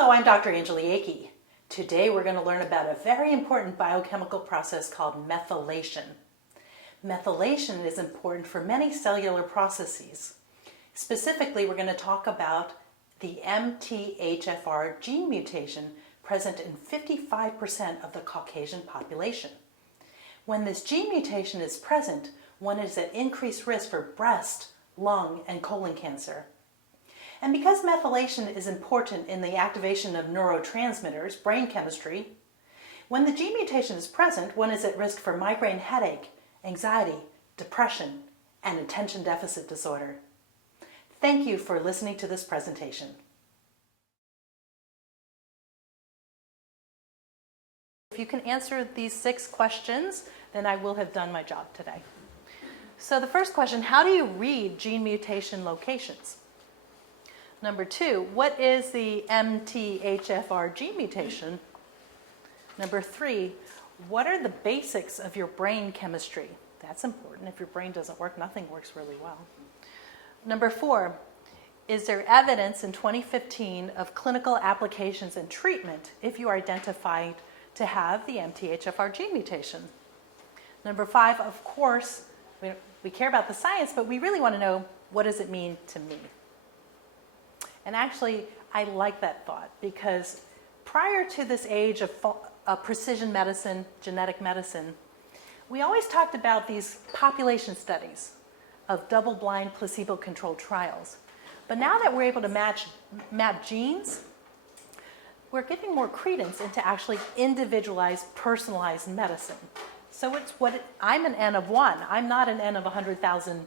Hello, I'm Dr. Angela Akey. Today we're going to learn about a very important biochemical process called methylation. Methylation is important for many cellular processes. Specifically, we're going to talk about the MTHFR gene mutation present in 55% of the Caucasian population. When this gene mutation is present, one is at increased risk for breast, lung, and colon cancer. And because methylation is important in the activation of neurotransmitters, brain chemistry, when the gene mutation is present, one is at risk for migraine headache, anxiety, depression, and attention deficit disorder. Thank you for listening to this presentation. If you can answer these 6 questions, then I will have done my job today. So the first question, how do you read gene mutation locations? Number 2, what is the MTHFR gene mutation? Number 3, what are the basics of your brain chemistry? That's important. If your brain doesn't work, nothing works really well. Number 4, is there evidence in 2015 of clinical applications and treatment if you are identified to have the MTHFR gene mutation? Number 5, of course, we care about the science, but we really want to know, what does it mean to me? And actually, I like that thought, because prior to this age of precision medicine, genetic medicine, we always talked about these population studies of double-blind placebo-controlled trials. But now that we're able to map genes, we're giving more credence into actually individualized, personalized medicine. So it's I'm an N of 1. I'm not an N of 100,000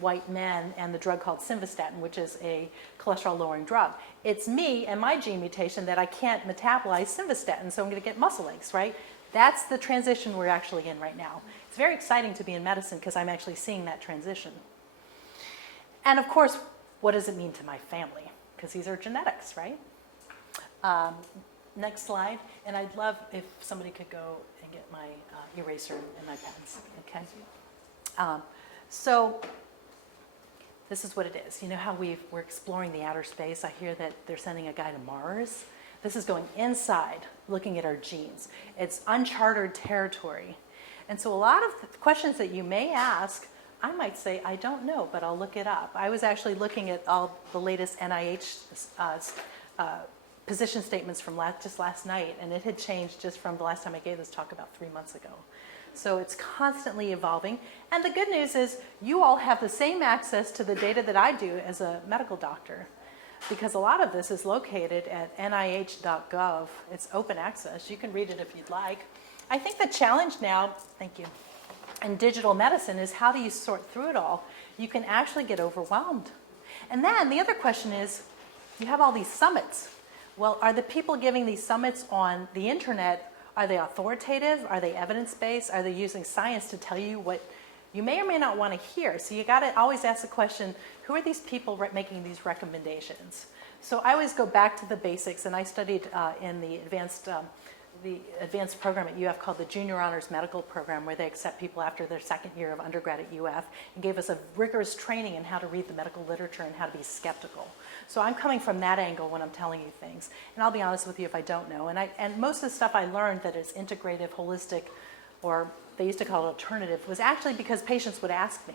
white men and the drug called simvastatin, which is a cholesterol-lowering drug. It's me and my gene mutation that I can't metabolize simvastatin, so I'm going to get muscle aches, right? That's the transition we're actually in right now. It's very exciting to be in medicine because I'm actually seeing that transition. And of course, what does it mean to my family? Because these are genetics, right? Next slide. And I'd love if somebody could go and get my eraser and my pens, okay? So this is what it is. You know how we're exploring the outer space? I hear that they're sending a guy to Mars. This is going inside, looking at our genes. It's uncharted territory. And so a lot of the questions that you may ask, I might say, I don't know, but I'll look it up. I was actually looking at all the latest NIH position statements from just last night, and it had changed just from the last time I gave this talk about 3 months ago. So it's constantly evolving. And the good news is you all have the same access to the data that I do as a medical doctor, because a lot of this is located at nih.gov. It's open access. You can read it if you'd like. I think the challenge now, thank you, in digital medicine is, how do you sort through it all? You can actually get overwhelmed. And then the other question is, you have all these summits. Well, are the people giving these summits on the internet, are they authoritative? Are they evidence-based? Are they using science to tell you what you may or may not want to hear? So you got to always ask the question, who are these people making these recommendations? So I always go back to the basics, and I studied in the advanced program at UF called the Junior Honors Medical Program, where they accept people after their 2nd year of undergrad at UF, and gave us a rigorous training in how to read the medical literature and how to be skeptical. So I'm coming from that angle when I'm telling you things. And I'll be honest with you if I don't know. And most of the stuff I learned that is integrative, holistic, or they used to call it alternative, was actually because patients would ask me.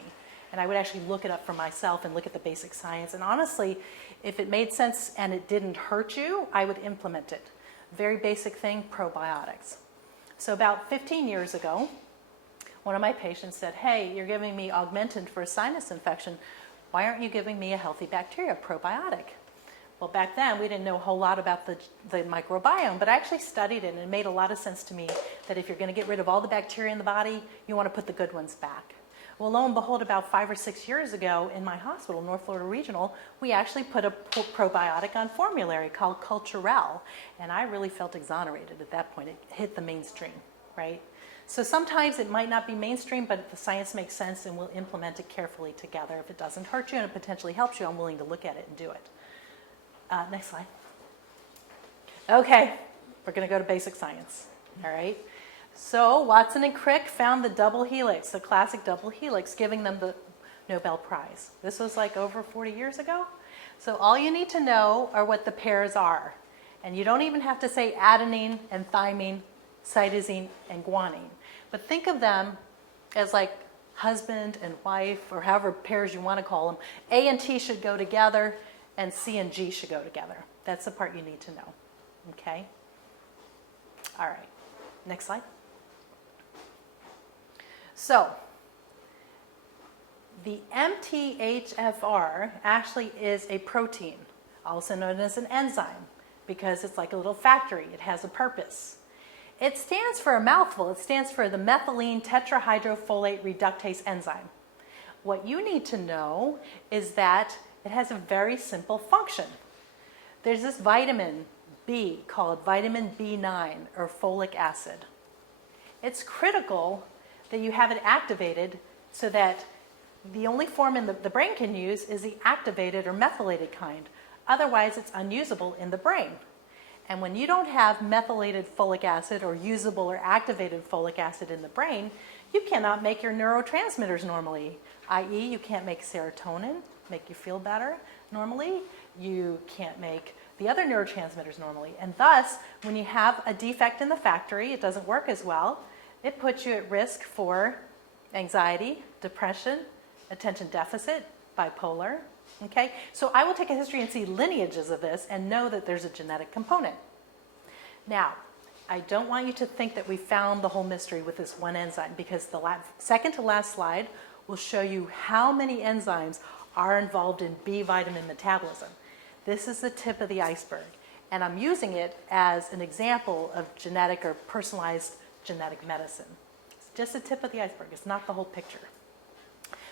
And I would actually look it up for myself and look at the basic science. And honestly, if it made sense and it didn't hurt you, I would implement it. Very basic thing, probiotics. So about 15 years ago, one of my patients said, hey, you're giving me Augmentin for a sinus infection. Why aren't you giving me a healthy bacteria probiotic? Well, back then, we didn't know a whole lot about the microbiome, but I actually studied it, and it made a lot of sense to me that if you're going to get rid of all the bacteria in the body, you want to put the good ones back. Well, lo and behold, about 5 or 6 years ago in my hospital, North Florida Regional, we actually put a probiotic on formulary called Culturelle, and I really felt exonerated at that point. It hit the mainstream, right? So sometimes it might not be mainstream, but the science makes sense, and we'll implement it carefully together. If it doesn't hurt you and it potentially helps you, I'm willing to look at it and do it. Next slide. Okay, we're going to go to basic science, all right? So Watson and Crick found the double helix, the classic double helix, giving them the Nobel Prize. This was like over 40 years ago. So all you need to know are what the pairs are. And you don't even have to say adenine and thymine, cytosine and guanine. But think of them as like husband and wife, or however pairs you want to call them. A and T should go together, and C and G should go together. That's the part you need to know. Okay? All right. Next slide. So, the MTHFR actually is a protein, also known as an enzyme, because it's like a little factory. It has a purpose. It stands for a mouthful. It stands for the methylene tetrahydrofolate reductase enzyme. What you need to know is that it has a very simple function. There's this vitamin B called vitamin B9, or folic acid. It's critical that you have it activated so that the only form the brain can use is the activated or methylated kind. Otherwise, it's unusable in the brain. And when you don't have methylated folic acid or usable or activated folic acid in the brain, you cannot make your neurotransmitters normally, i.e. you can't make serotonin, make you feel better normally. You can't make the other neurotransmitters normally. And thus, when you have a defect in the factory, it doesn't work as well, it puts you at risk for anxiety, depression, attention deficit, bipolar. Okay, so I will take a history and see lineages of this and know that there's a genetic component. Now, I don't want you to think that we found the whole mystery with this one enzyme, because the second to last slide will show you how many enzymes are involved in B vitamin metabolism. This is the tip of the iceberg, and I'm using it as an example of genetic or personalized genetic medicine. It's just the tip of the iceberg. It's not the whole picture.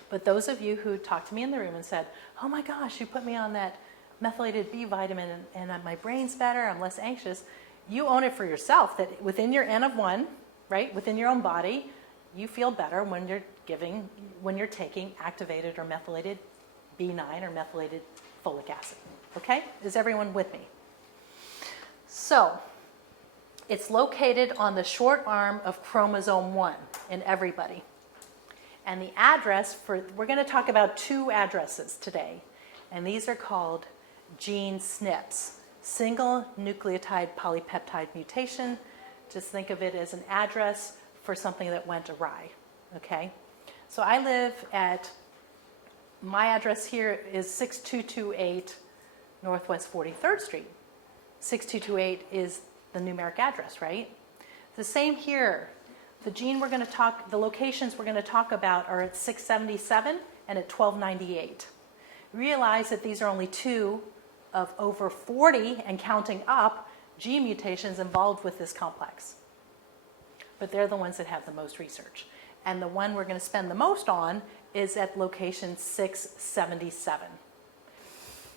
But those of you who talked to me in the room and said, oh my gosh, you put me on that methylated B vitamin and my brain's better, I'm less anxious, you own it for yourself that within your N of 1, right, within your own body, you feel better when you're taking activated or methylated B9 or methylated folic acid. Okay? Is everyone with me? So, it's located on the short arm of chromosome 1 in everybody. And the address we're going to talk about 2 addresses today. And these are called gene SNPs, single nucleotide polypeptide mutation. Just think of it as an address for something that went awry. Okay? So I live my address here is 6228 Northwest 43rd Street. 6228 is the numeric address, right? The same here. The locations we're going to talk about are at 677 and at 1298. Realize that these are only 2 of over 40 and counting up gene mutations involved with this complex. But they're the ones that have the most research. And the one we're going to spend the most on is at location 677.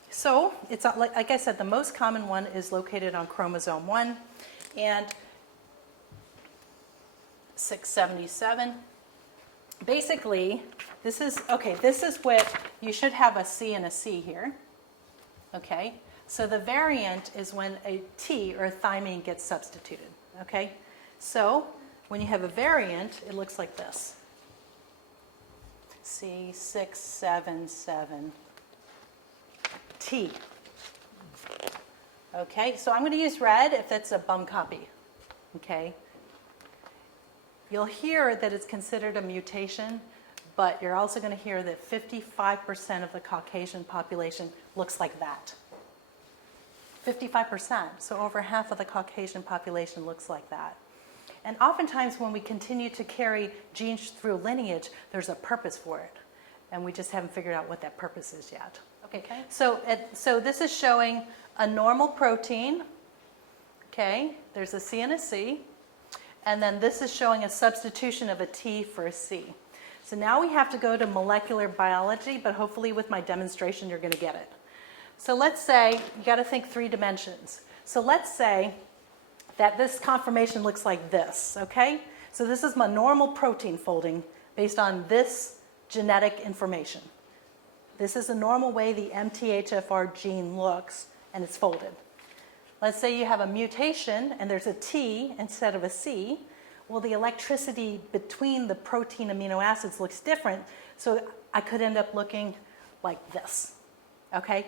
So, it's like I said, the most common one is located on chromosome 1. And 677. Basically, this is what you should have a C and a C here. Okay, so the variant is when a T or a thymine gets substituted. Okay, so when you have a variant, it looks like this. C677T. Okay, so I'm going to use red if that's a bum copy. Okay. You'll hear that it's considered a mutation, but you're also going to hear that 55% of the Caucasian population looks like that. 55%. So over half of the Caucasian population looks like that. And oftentimes when we continue to carry genes through lineage, there's a purpose for it. And we just haven't figured out what that purpose is yet. Okay. So this is showing a normal protein. Okay. There's a C and a C. And then this is showing a substitution of a T for a C. So now we have to go to molecular biology, but hopefully with my demonstration you're going to get it. So let's say, you got to think 3 dimensions. So let's say that this conformation looks like this, okay? So this is my normal protein folding based on this genetic information. This is the normal way the MTHFR gene looks, and it's folded. Let's say you have a mutation and there's a T instead of a C. Well, the electricity between the protein amino acids looks different, so I could end up looking like this, okay?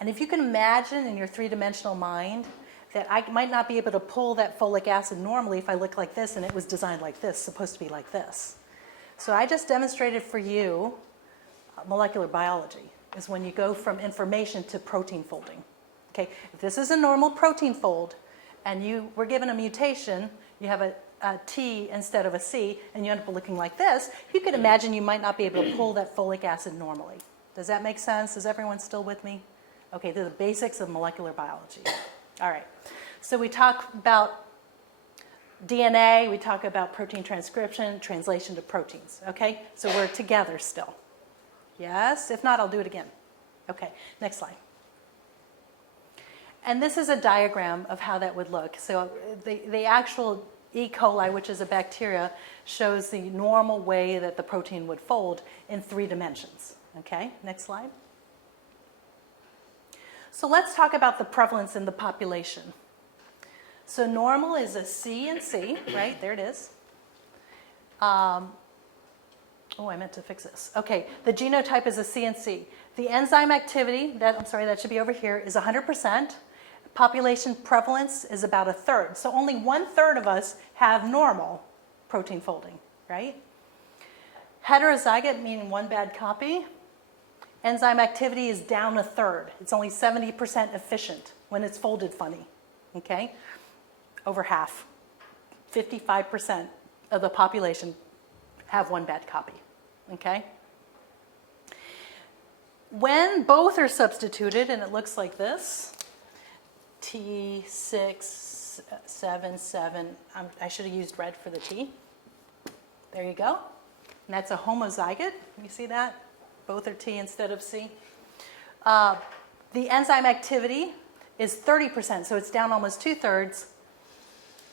And if you can imagine in your 3-dimensional mind that I might not be able to pull that folic acid normally if I look like this and it was designed like this, supposed to be like this. So I just demonstrated for you molecular biology is when you go from information to protein folding. Okay, if this is a normal protein fold and you were given a mutation, you have a T instead of a C, and you end up looking like this, you could imagine you might not be able to pull that folic acid normally. Does that make sense? Is everyone still with me? Okay, they're the basics of molecular biology. All right, so we talk about DNA, we talk about protein transcription, translation to proteins. Okay, so we're together still. Yes? If not, I'll do it again. Okay, next slide. And this is a diagram of how that would look. So the actual E. coli, which is a bacteria, shows the normal way that the protein would fold in 3 dimensions. Okay, next slide. So let's talk about the prevalence in the population. So normal is a C and C, right? There it is. Oh, I meant to fix this. Okay, the genotype is a C and C. The enzyme activity, that should be over here, is 100%. Population prevalence is about 1/3. So only 1/3 of us have normal protein folding, right? Heterozygote, meaning one bad copy. Enzyme activity is down 1/3. It's only 70% efficient when it's folded funny, okay? Over half, 55% of the population have one bad copy, okay? When both are substituted, and it looks like this, T677, I should have used red for the T. There you go. And that's a homozygote. You see that? Both are T instead of C. The enzyme activity is 30%, so it's down almost 2/3.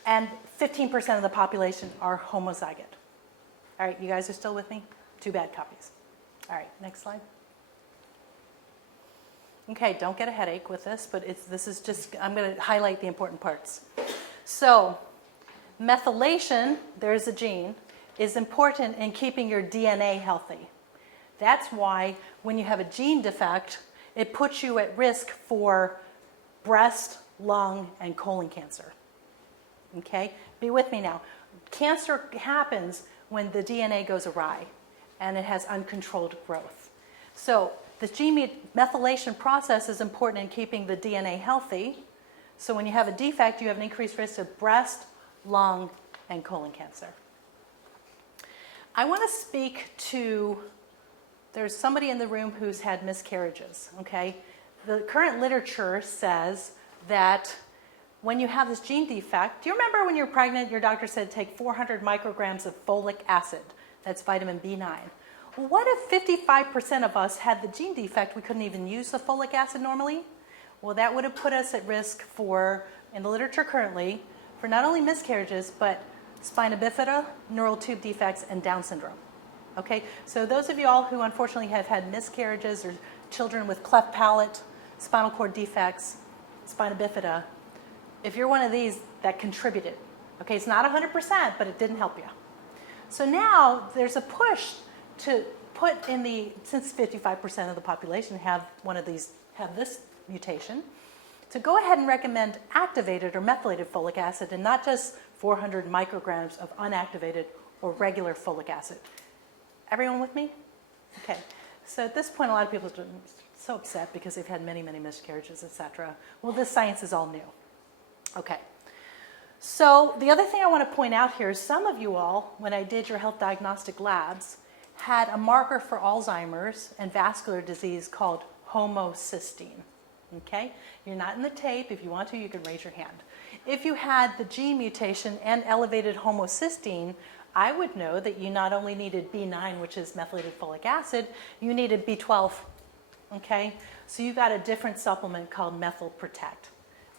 And 15% of the population are homozygote. All right, you guys are still with me? 2 bad copies. All right, next slide. Okay, don't get a headache with this, but this is just, I'm going to highlight the important parts. So, methylation, there's a gene, is important in keeping your DNA healthy. That's why when you have a gene defect, it puts you at risk for breast, lung, and colon cancer. Okay, be with me now. Cancer happens when the DNA goes awry and it has uncontrolled growth. So the gene methylation process is important in keeping the DNA healthy. So when you have a defect, you have an increased risk of breast, lung, and colon cancer. I want to speak to, there's somebody in the room who's had miscarriages, okay? The current literature says that when you have this gene defect, do you remember when you're pregnant, your doctor said take 400 micrograms of folic acid? That's vitamin B9. Well, what if 55% of us had the gene defect? We couldn't even use the folic acid normally? Well, that would have put us at risk for, in the literature currently, for not only miscarriages, but spina bifida, neural tube defects, and Down syndrome. Okay, so those of you all who unfortunately have had miscarriages or children with cleft palate, spinal cord defects, spina bifida, if you're one of these, that contributed. Okay, it's not 100%, but it didn't help you. So now there's a push to put in the, since 55% of the population have one of these, have this mutation, to go ahead and recommend activated or methylated folic acid and not just 400 micrograms of unactivated or regular folic acid. Everyone with me? Okay. So at this point, a lot of people are so upset because they've had many, many miscarriages, etc. Well, this science is all new. Okay. So the other thing I want to point out here is some of you all, when I did your health diagnostic labs, had a marker for Alzheimer's and vascular disease called homocysteine. Okay? You're not in the tape. If you want to, you can raise your hand. If you had the gene mutation and elevated homocysteine, I would know that you not only needed B9, which is methylated folic acid, you needed B12. Okay? So you got a different supplement called Methyl Protect,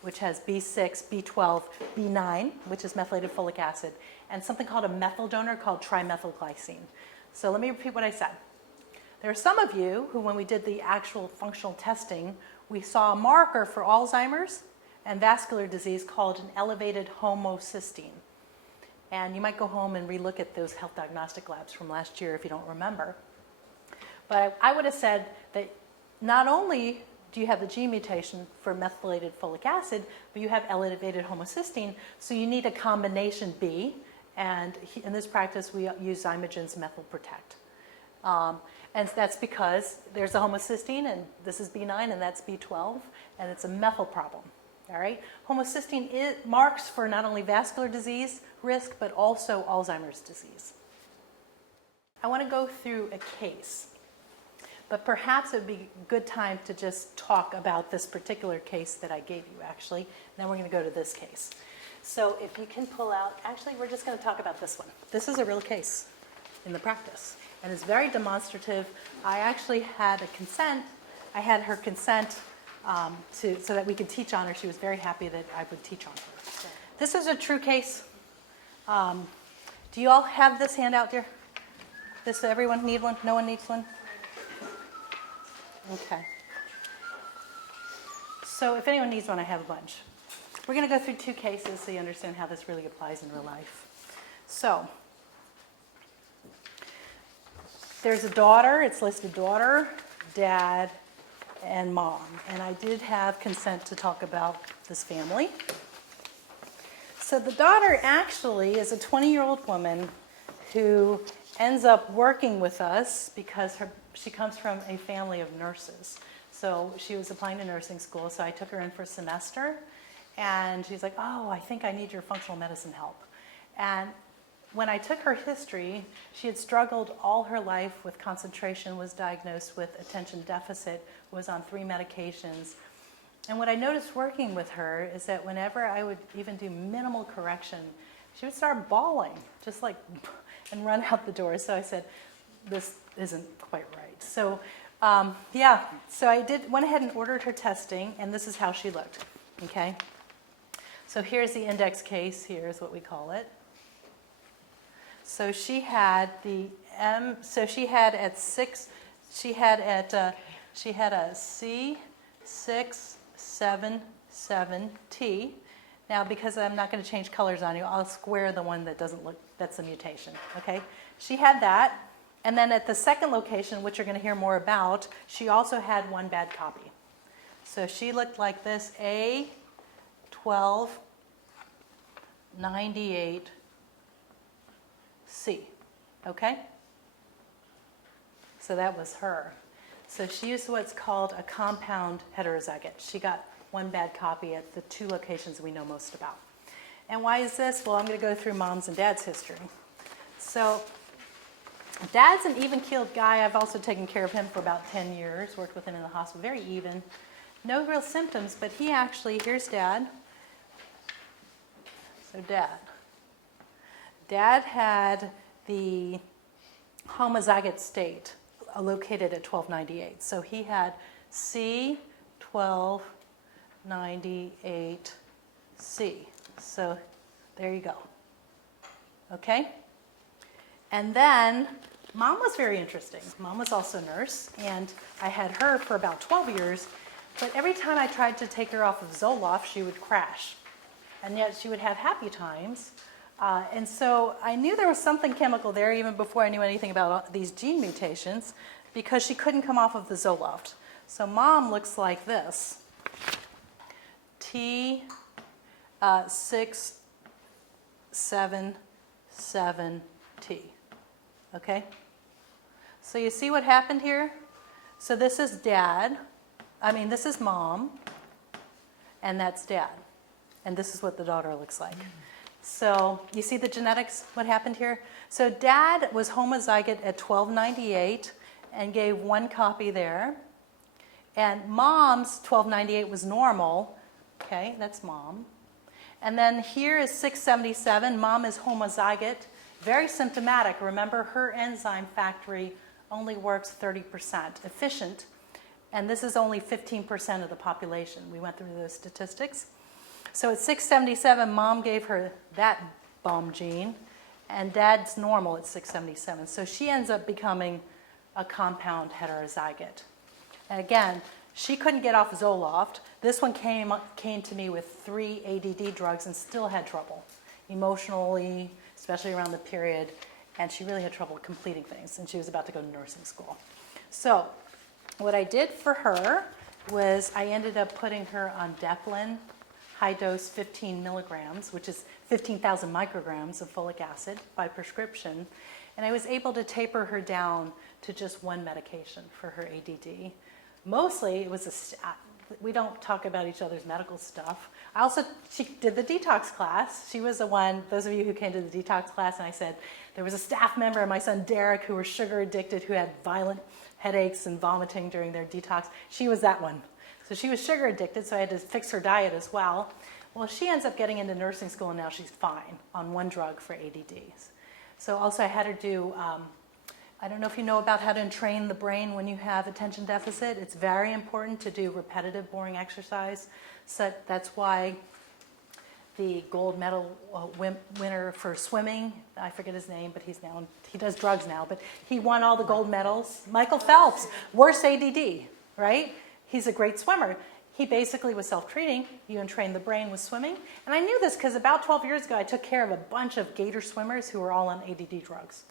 which has B6, B12, B9, which is methylated folic acid, and something called a methyl donor called trimethylglycine. So let me repeat what I said. There are some of you who, when we did the actual functional testing, we saw a marker for Alzheimer's and vascular disease called an elevated homocysteine. And you might go home and relook at those health diagnostic labs from last year if you don't remember. But I would have said that not only you have the gene mutation for methylated folic acid, but you have elevated homocysteine, so you need a combination B, and in this practice we use Zymogen's methyl protect. And that's because there's a homocysteine, and this is B9 and that's B12, and it's a methyl problem. All right? Homocysteine marks for not only vascular disease risk, but also Alzheimer's disease. I want to go through a case, but perhaps it would be a good time to just talk about this particular case that I gave you, actually. And then we're going to go to this case. So if you can pull out, actually, we're just going to talk about this one. This is a real case in the practice, and it's very demonstrative. I actually had a consent. I had her consent so that we could teach on her. She was very happy that I would teach on her. This is a true case. Do you all have this handout here? Everyone need one? No one needs one? Okay. So if anyone needs one, I have a bunch. We're going to go through two cases so you understand how this really applies in real life. So there's a daughter. It's listed daughter, dad, and mom. And I did have consent to talk about this family. So the daughter actually is a 20-year-old woman who ends up working with us because she comes from a family of nurses. So she was applying to nursing school, so I took her in for a semester, and she's like, oh, I think I need your functional medicine help. And when I took her history, she had struggled all her life with concentration, was diagnosed with attention deficit, was on 3 medications. And what I noticed working with her is that whenever I would even do minimal correction, she would start bawling, just like, and run out the door. So I said, this isn't quite right. So so I went ahead and ordered her testing, and this is how she looked, okay? So here's the index case, here's what we call it. So she had a C677T. Now, because I'm not going to change colors on you, I'll square the one that doesn't look, that's a mutation, okay? She had that, and then at the second location, which you're going to hear more about, she also had one bad copy. So she looked like this, A1298C, okay? So that was her. So she used what's called a compound heterozygote. She got one bad copy at the 2 locations we know most about. And why is this? Well, I'm going to go through mom's and dad's history. So dad's an even-keeled guy. I've also taken care of him for about 10 years, worked with him in the hospital, very even. No real symptoms, but he actually, here's dad. So dad had the homozygote state located at 1298. So he had C1298C. So there you go. Okay? And then mom was very interesting. Mom was also a nurse, and I had her for about 12 years, but every time I tried to take her off of Zoloft, she would crash. And yet she would have happy times. And so I knew there was something chemical there even before I knew anything about these gene mutations, because she couldn't come off of the Zoloft. So mom looks like this. T677T. Okay? So you see what happened here? So this is this is mom, and that's dad. And this is what the daughter looks like. So you see the genetics, what happened here? So dad was homozygote at 1298 and gave one copy there. And mom's 1298 was normal. Okay, that's mom. And then here is 677. Mom is homozygote, very symptomatic. Remember, her enzyme factory only works 30% efficient. And this is only 15% of the population. We went through those statistics. So at 677, mom gave her that bum gene, and dad's normal at 677. So she ends up becoming a compound heterozygote. And again, she couldn't get off Zoloft. This one came to me with 3 ADD drugs and still had trouble, emotionally, especially around the period, and she really had trouble completing things, and she was about to go to nursing school. So what I did for her was I ended up putting her on Deplin, high dose 15 milligrams, which is 15,000 micrograms of folic acid by prescription. And I was able to taper her down to just one medication for her ADD. Mostly it was we don't talk about each other's medical stuff. She did the detox class. She was the one, those of you who came to the detox class, and I said, there was a staff member and my son Derek who were sugar addicted, who had violent headaches and vomiting during their detox. She was that one. So she was sugar addicted, so I had to fix her diet as well. Well, she ends up getting into nursing school, and now she's fine on one drug for ADDs. So also I had her do, I don't know if you know about how to entrain the brain when you have attention deficit. It's very important to do repetitive, boring exercise. So that's why the gold medal winner for swimming, I forget his name, but he does drugs now, but he won all the gold medals. Michael Phelps, worst ADD, right? He's a great swimmer. He basically was self-treating. You entrain the brain with swimming. And I knew this because about 12 years ago, I took care of a bunch of gator swimmers who were all on ADD drugs.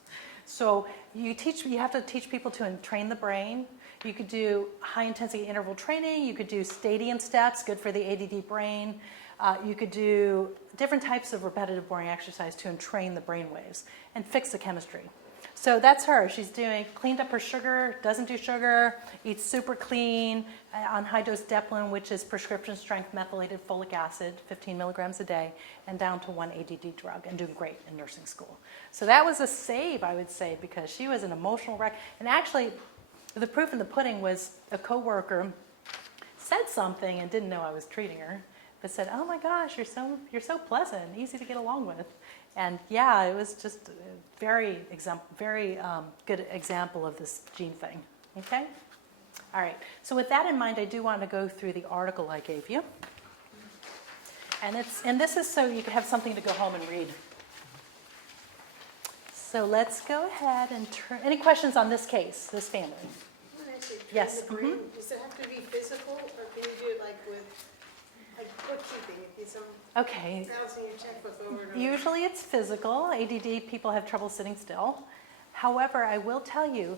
So you have to teach people to entrain the brain. You could do high-intensity interval training. You could do stadium steps, good for the ADD brain. You could do different types of repetitive boring exercise to entrain the brain waves and fix the chemistry. So that's her. She's cleaned up her sugar, doesn't do sugar, eats super clean on high-dose Deplin, which is prescription-strength methylated folic acid, 15 milligrams a day, and down to one ADD drug, and doing great in nursing school. So that was a save, I would say, because she was an emotional wreck. And actually, the proof in the pudding was a coworker said something and didn't know I was treating her, but said, "Oh my gosh, you're so pleasant, easy to get along with." And yeah, it was just a very good example of this gene thing. Okay? All right. So with that in mind, I do want to go through the article I gave you. And this is so you can have something to go home and read. So let's go ahead and turn. Any questions on this case, this family? Yes. Does it have to be physical, or can you do it like with bookkeeping? Okay. Bouncing your checkbook over and over. Usually it's physical. ADD people have trouble sitting still. However, I will tell you,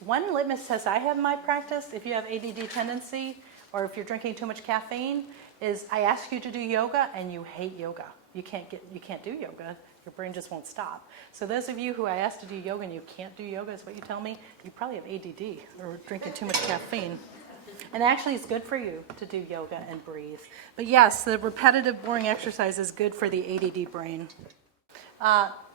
one litmus test I have in my practice, if you have ADD tendency or if you're drinking too much caffeine, is I ask you to do yoga and you hate yoga. You can't do yoga. Your brain just won't stop. So those of you who I ask to do yoga and you can't do yoga is what you tell me, you probably have ADD or drinking too much caffeine. And actually, it's good for you to do yoga and breathe. But yes, the repetitive, boring exercise is good for the ADD brain.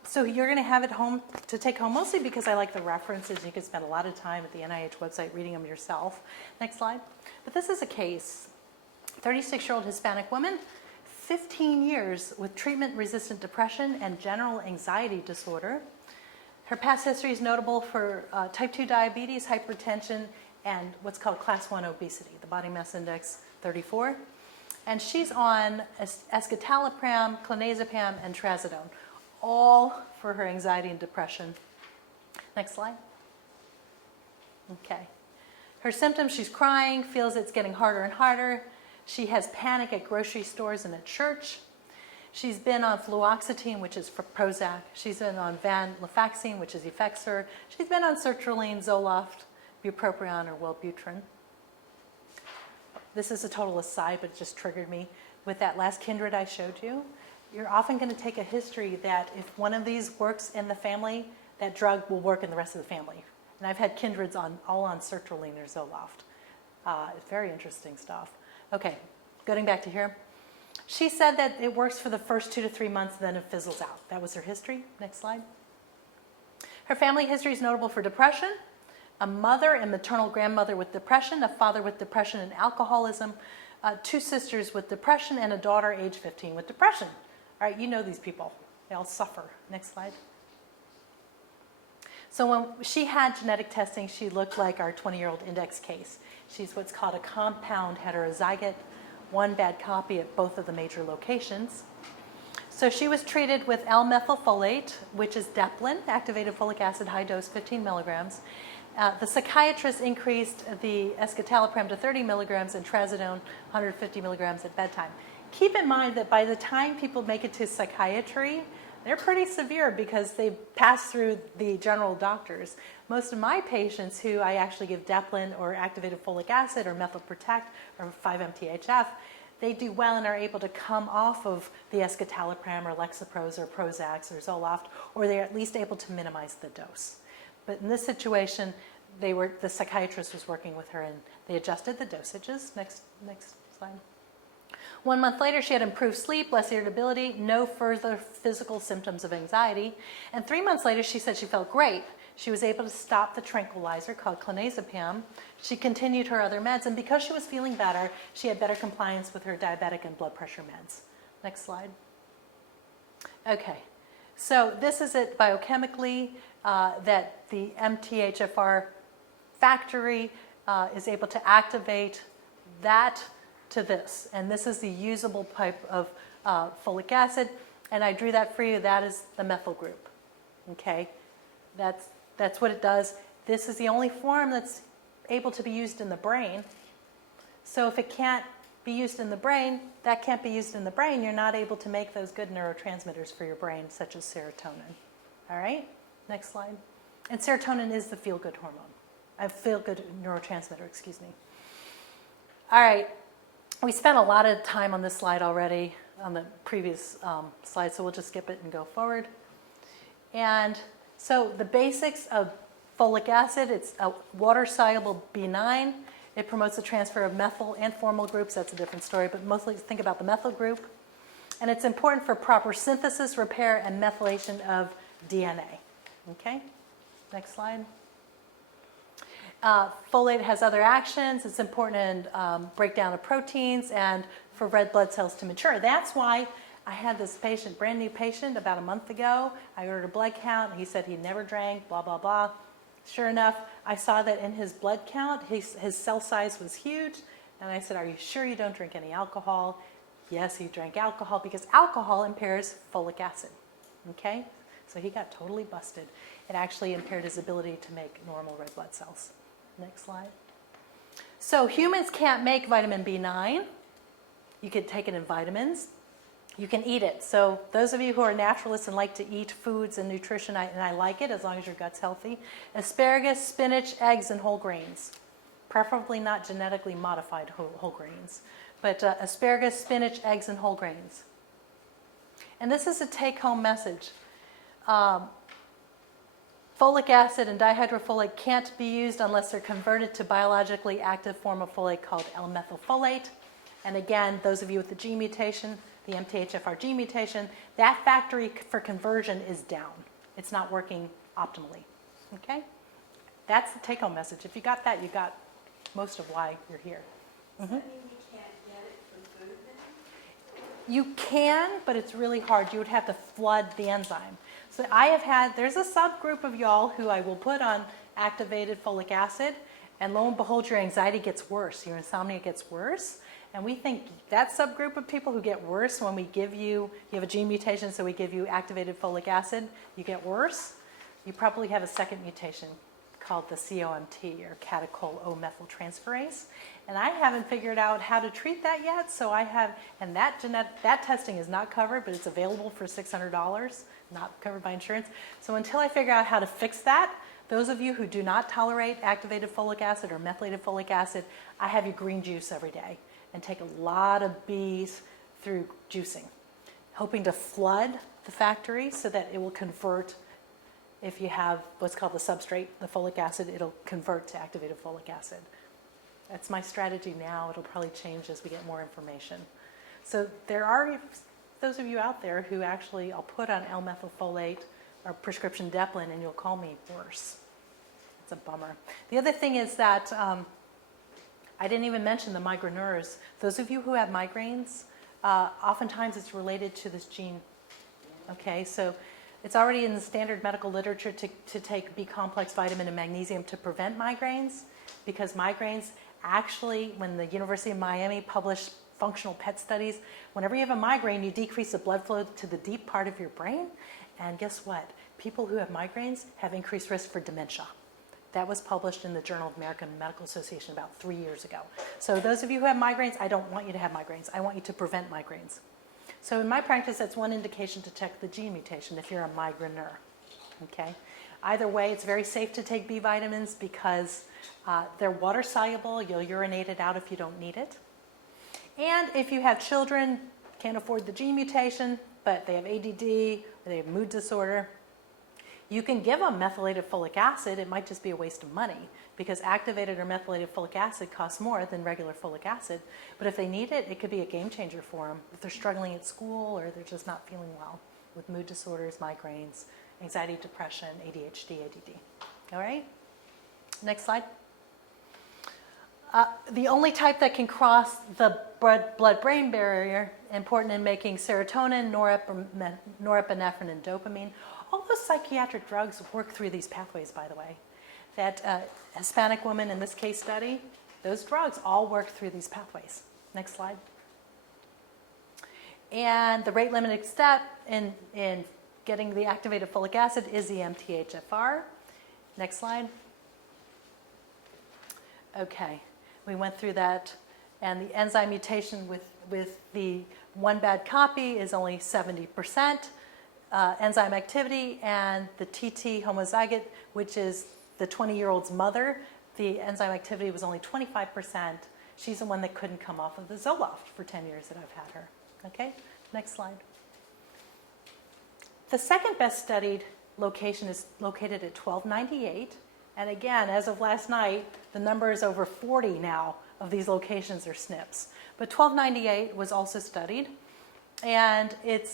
So you're going to have it home to take home, mostly because I like the references. You can spend a lot of time at the NIH website reading them yourself. Next slide. But this is a case. 36-year-old Hispanic woman, 15 years with treatment-resistant depression and general anxiety disorder. Her past history is notable for type 2 diabetes, hypertension, and what's called class 1 obesity, the body mass index 34. And she's on escitalopram, clonazepam, and trazodone, all for her anxiety and depression. Next slide. Okay. Her symptoms, she's crying, feels it's getting harder and harder. She has panic at grocery stores and at church. She's been on fluoxetine, which is for Prozac. She's been on venlafaxine, which is Effexor. She's been on sertraline, Zoloft, bupropion, or Wellbutrin. This is a total aside, but it just triggered me. With that last kindred I showed you, you're often going to take a history that if one of these works in the family, that drug will work in the rest of the family. And I've had kindreds all on sertraline or Zoloft. Very interesting stuff. Okay, getting back to here. She said that it works for the first 2 to 3 months, then it fizzles out. That was her history. Next slide. Her family history is notable for depression, a mother and maternal grandmother with depression, a father with depression and alcoholism, 2 sisters with depression, and a daughter age 15 with depression. All right, you know these people. They all suffer. Next slide. So when she had genetic testing, she looked like our 20-year-old index case. She's what's called a compound heterozygote, one bad copy at both of the major locations. So she was treated with L-methylfolate, which is Deplin, activated folic acid, high dose, 15 milligrams. The psychiatrist increased the escitalopram to 30 milligrams and trazodone 150 milligrams at bedtime. Keep in mind that by the time people make it to psychiatry, They're pretty severe because they pass through the general doctors. Most of my patients who I actually give Deplin or activated folic acid or methylprotect or 5-MTHF, they do well and are able to come off of the escitalopram or Lexapros or Prozac or Zoloft, or they're at least able to minimize the dose. But in this situation, the psychiatrist was working with her and they adjusted the dosages. Next slide. 1 month later, she had improved sleep, less irritability, no further physical symptoms of anxiety. And 3 months later, she said she felt great. She was able to stop the tranquilizer called clonazepam. She continued her other meds, and because she was feeling better, she had better compliance with her diabetic and blood pressure meds. Next slide. Okay, so this is it biochemically, that the MTHFR factory is able to activate that to this, and this is the usable type of folic acid, and I drew that for you. That is the methyl group. Okay, that's what it does. This is the only form that's able to be used in the brain. So if it can't be used in the brain, that can't be used in the brain. You're not able to make those good neurotransmitters for your brain, such as serotonin. All right, next slide. And serotonin is the feel-good hormone. Feel-good neurotransmitter, excuse me. All right. We spent a lot of time on this slide already on the previous slide, so we'll just skip it and go forward. And so the basics of folic acid, it's a water-soluble B9. It promotes the transfer of methyl and formal groups. That's a different story, but mostly think about the methyl group. And it's important for proper synthesis, repair, and methylation of DNA. Okay, next slide. Folate has other actions. It's important in breakdown of proteins and for red blood cells to mature. That's why I had this patient, brand new patient, about a month ago. I ordered a blood count. He said he never drank, blah, blah, blah. Sure enough, I saw that in his blood count, his cell size was huge. And I said, are you sure you don't drink any alcohol? Yes, he drank alcohol because alcohol impairs folic acid. Okay? So he got totally busted. It actually impaired his ability to make normal red blood cells. Next slide. So humans can't make vitamin B9. You could take it in vitamins. You can eat it. So those of you who are naturalists and like to eat foods and nutrition, and I like it as long as your gut's healthy, asparagus, spinach, eggs, and whole grains. Preferably not genetically modified whole grains. But asparagus, spinach, eggs, and whole grains. And this is a take-home message. Folic acid and dihydrofolate can't be used unless they're converted to biologically active form of folate called L-methylfolate. And again, those of you with the G mutation, the MTHFR gene mutation, that factory for conversion is down. It's not working optimally. Okay? That's the take-home message. If you got that, you got most of why you're here. Does that mean you can't get it from food then? You can, but it's really hard. You would have to flood the enzyme. So there's a subgroup of y'all who I will put on activated folic acid, and lo and behold, your anxiety gets worse. Your insomnia gets worse. And we think that subgroup of people who get worse when we give you have a gene mutation, so we give you activated folic acid, you get worse. You probably have a second mutation called the COMT, or catechol O-methyltransferase. And I haven't figured out how to treat that yet, and that testing is not covered, but it's available for $600, not covered by insurance. So until I figure out how to fix that, those of you who do not tolerate activated folic acid or methylated folic acid, I have you green juice every day and take a lot of Bs through juicing, hoping to flood the factory so that it will convert. If you have what's called the substrate, the folic acid, it'll convert to activated folic acid. That's my strategy now. It'll probably change as we get more information. So there are those of you out there who actually I'll put on L-methylfolate or prescription Deplin and you'll call me worse. It's a bummer. The other thing is that I didn't even mention the migraineurs. Those of you who have migraines, oftentimes it's related to this gene. Okay, so it's already in the standard medical literature to take B-complex vitamin and magnesium to prevent migraines, because migraines actually, when the University of Miami published functional PET studies, whenever you have a migraine, you decrease the blood flow to the deep part of your brain, and guess what? People who have migraines have increased risk for dementia. That was published in the Journal of American Medical Association about 3 years ago. So those of you who have migraines, I don't want you to have migraines. I want you to prevent migraines. So in my practice, that's one indication to check the gene mutation if you're a migraineur. Okay. Either way, it's very safe to take B vitamins because they're water soluble. You'll urinate it out if you don't need it. And if you have children, can't afford the gene mutation, but they have ADD or they have mood disorder, you can give them methylated folic acid. It might just be a waste of money because activated or methylated folic acid costs more than regular folic acid. But if they need it, it could be a game changer for them if they're struggling at school or they're just not feeling well with mood disorders, migraines, anxiety, depression, ADHD, ADD. All right? Next slide. The only type that can cross the blood-brain barrier, important in making serotonin, norepinephrine, and dopamine. All those psychiatric drugs work through these pathways, by the way. That Hispanic woman in this case study, those drugs all work through these pathways. Next slide. And the rate-limiting step in getting the activated folic acid is the MTHFR. Next slide. Okay, we went through that. And the enzyme mutation with the one bad copy is only 70% enzyme activity, and the TT homozygote, which is the 20-year-old's mother, the enzyme activity was only 25%. She's the one that couldn't come off of the Zoloft for 10 years that I've had her. Okay, next slide. The second best studied location is located at 1298. And again, as of last night, the number is over 40 now of these locations are SNPs. But 1298 was also studied, and it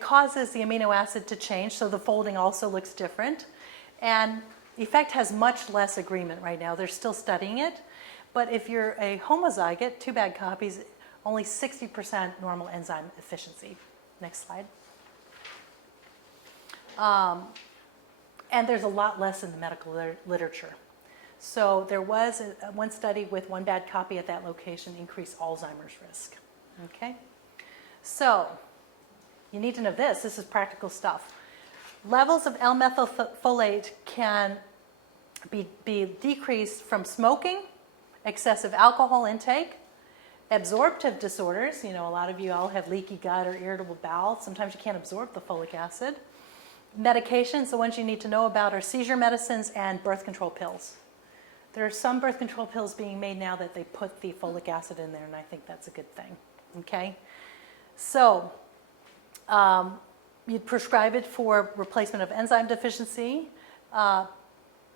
causes the amino acid to change, so the folding also looks different. And the effect has much less agreement right now. They're still studying it. But if you're a homozygote, two bad copies, only 60% normal enzyme efficiency. Next slide. And there's a lot less in the medical literature. So there was one study with one bad copy at that location increased Alzheimer's risk. Okay? So you need to know this. This is practical stuff. Levels of L-methylfolate can be decreased from smoking, excessive alcohol intake, absorptive disorders. You know, a lot of you all have leaky gut or irritable bowel. Sometimes you can't absorb the folic acid. Medications, the ones you need to know about are seizure medicines and birth control pills. There are some birth control pills being made now that they put the folic acid in there, and I think that's a good thing. Okay? So, you'd prescribe it for replacement of enzyme deficiency.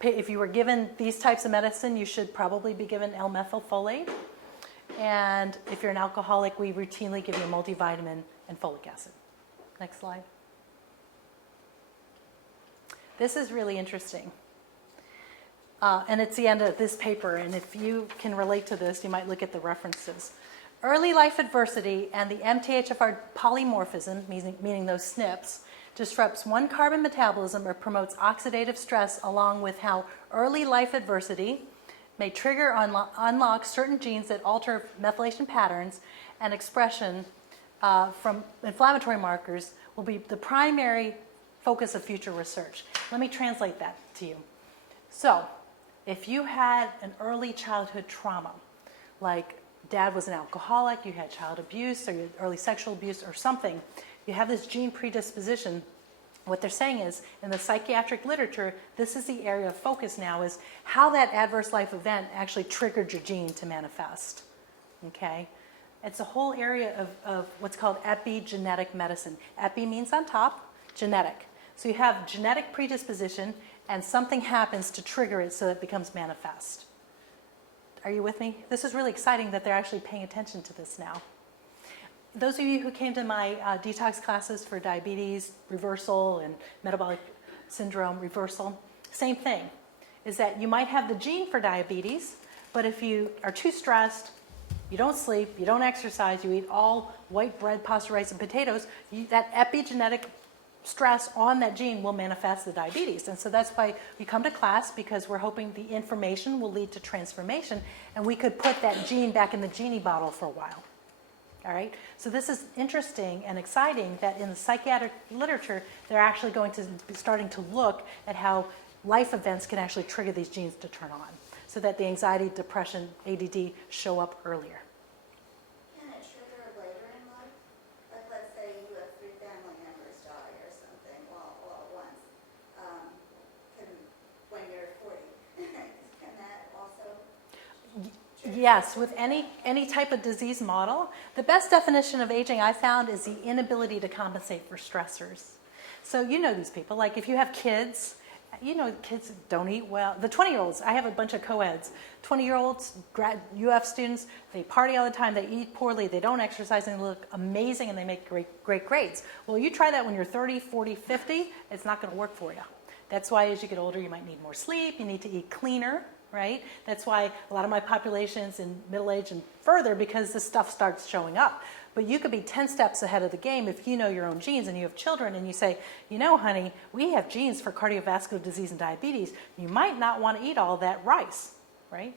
If you were given these types of medicine, you should probably be given L-methylfolate. And if you're an alcoholic, we routinely give you a multivitamin and folic acid. Next slide. This is really interesting. And it's the end of this paper, and if you can relate to this, you might look at the references. Early life adversity and the MTHFR polymorphism, meaning those SNPs, disrupts one carbon metabolism or promotes oxidative stress, along with how early life adversity may trigger or unlock certain genes that alter methylation patterns and expression from inflammatory markers will be the primary focus of future research. Let me translate that to you. So, if you had an early childhood trauma, like dad was an alcoholic, you had child abuse, or you had early sexual abuse or something, you have this gene predisposition. What they're saying is, in the psychiatric literature, this is the area of focus now, is how that adverse life event actually triggered your gene to manifest. Okay? It's a whole area of what's called epigenetic medicine. Epi means on top, genetic. So you have genetic predisposition, and something happens to trigger it so that it becomes manifest. Are you with me? This is really exciting that they're actually paying attention to this now. Those of you who came to my detox classes for diabetes reversal and metabolic syndrome reversal, same thing, is that you might have the gene for diabetes, but if you are too stressed, you don't sleep, you don't exercise, you eat all white bread, pasta, rice, and potatoes, that epigenetic stress on that gene will manifest the diabetes. And so that's why you come to class, because we're hoping the information will lead to transformation, and we could put that gene back in the genie bottle for a while. All right? So this is interesting and exciting that in the psychiatric literature, they're actually going to be starting to look at how life events can actually trigger these genes to turn on, so that the anxiety, depression, ADD show up earlier. Can it trigger later in life? Yes, with any type of disease model, the best definition of aging I found is the inability to compensate for stressors. So you know these people, like if you have kids, you know kids don't eat well. The 20-year-olds, I have a bunch of co-eds, 20-year-olds, UF students, they party all the time, they eat poorly, they don't exercise, and they look amazing, and they make great grades. Well, you try that when you're 30, 40, 50, it's not going to work for you. That's why as you get older, you might need more sleep, you need to eat cleaner, right? That's why a lot of my population's in middle age and further, because this stuff starts showing up. But you could be 10 steps ahead of the game if you know your own genes and you have children and you say, you know, honey, we have genes for cardiovascular disease and diabetes. You might not want to eat all that rice, right?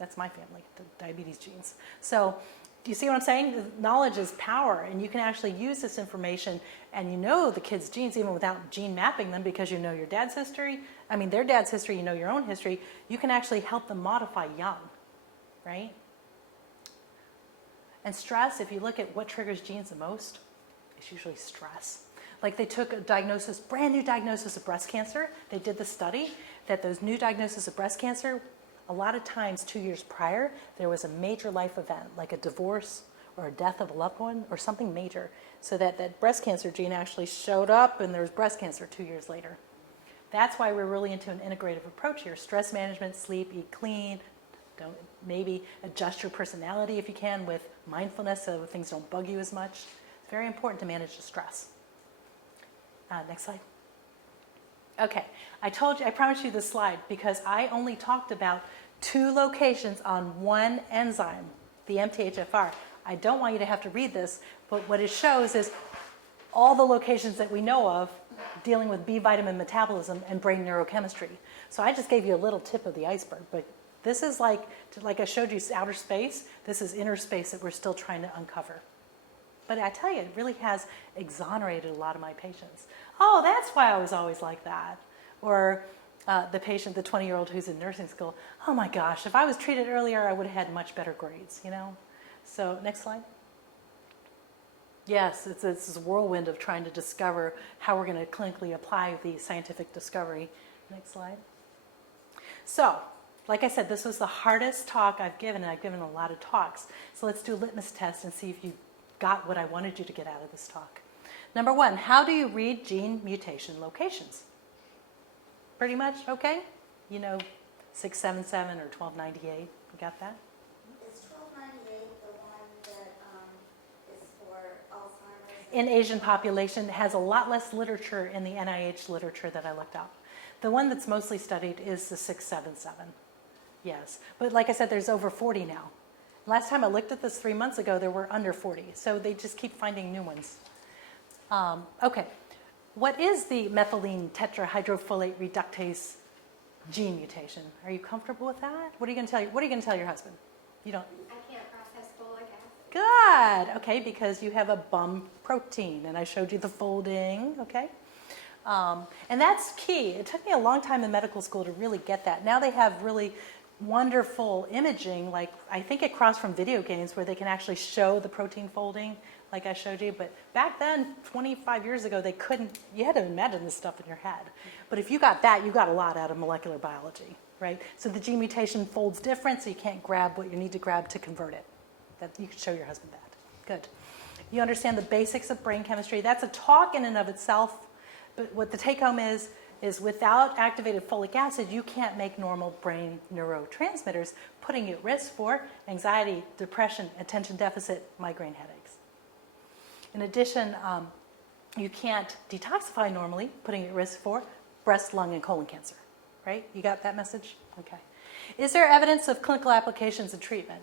That's my family, the diabetes genes. So do you see what I'm saying? Knowledge is power, and you can actually use this information, and you know the kids' genes even without gene mapping them, because you know your dad's history. I mean, their dad's history, you know your own history. You can actually help them modify young, right? And stress, if you look at what triggers genes the most, it's usually stress. Like they took a diagnosis, brand new diagnosis of breast cancer. They did the study that those new diagnoses of breast cancer, a lot of times 2 years prior, there was a major life event, like a divorce or a death of a loved one or something major, so that breast cancer gene actually showed up and there was breast cancer 2 years later. That's why we're really into an integrative approach here. Stress management, sleep, eat clean, maybe adjust your personality if you can with mindfulness so things don't bug you as much. It's very important to manage the stress. Next slide. Okay, I promised you this slide because I only talked about 2 locations on one enzyme, the MTHFR. I don't want you to have to read this, but what it shows is all the locations that we know of dealing with B vitamin metabolism and brain neurochemistry. So I just gave you a little tip of the iceberg, but this is like I showed you outer space, this is inner space that we're still trying to uncover. But I tell you, it really has exonerated a lot of my patients. Oh, that's why I was always like that. Or the patient, the 20-year-old who's in nursing school, oh my gosh, if I was treated earlier, I would have had much better grades, you know? So next slide. Yes, it's this whirlwind of trying to discover how we're going to clinically apply the scientific discovery. Next slide. So, like I said, this was the hardest talk I've given, and I've given a lot of talks. So let's do a litmus test and see if you got what I wanted you to get out of this talk. Number 1, how do you read gene mutation locations? Pretty much okay? You know 677 or 1298, you got that? Is 1298 the one that is for Alzheimer's? In Asian population, it has a lot less literature in the NIH literature that I looked up. The one that's mostly studied is the 677. Yes, but like I said, there's over 40 now. Last time I looked at this 3 months ago, there were under 40, so they just keep finding new ones. Okay, what is the methylene tetrahydrofolate reductase gene mutation? Are you comfortable with that? What are you going to tell? What are you going to tell your husband? You don't. I can't process folic acid. Good. Okay, because you have a bum protein, and I showed you the folding. Okay. And that's key. It took me a long time in medical school to really get that. Now they have really wonderful imaging, like I think it crossed from video games where they can actually show the protein folding like I showed you. But back then, 25 years ago, they couldn't, you had to imagine this stuff in your head. But if you got that, you got a lot out of molecular biology, right? So the gene mutation folds different, so you can't grab what you need to grab to convert it. That you can show your husband that. Good. You understand the basics of brain chemistry. That's a talk in and of itself. But what the take home is without activated folic acid, you can't make normal brain neurotransmitters, putting you at risk for anxiety, depression, attention deficit, migraine headaches. In addition, you can't detoxify normally, putting you at risk for breast, lung, and colon cancer. Right? You got that message? Okay. Is there evidence of clinical applications and treatment?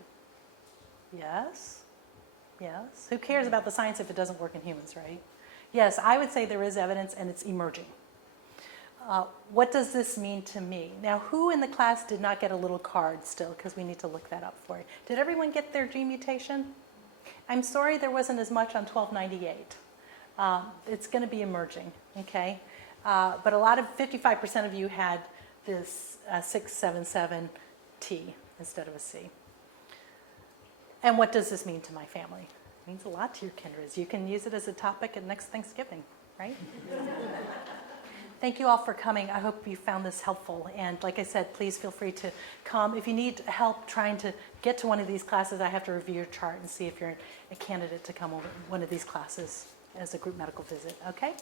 Yes. Yes. Who cares about the science if it doesn't work in humans, right? Yes, I would say there is evidence, and it's emerging. What does this mean to me? Now, who in the class did not get a little card still? Because we need to look that up for you. Did everyone get their gene mutation? I'm sorry there wasn't as much on 1298. It's going to be emerging, okay? But a lot of, 55% of you had this 677T instead of a C. And what does this mean to my family? It means a lot to your kindreds. You can use it as a topic at next Thanksgiving, right? Thank you all for coming. I hope you found this helpful. And like I said, please feel free to come. If you need help trying to get to one of these classes, I have to review your chart and see if you're a candidate to come over one of these classes as a group medical visit. Okay?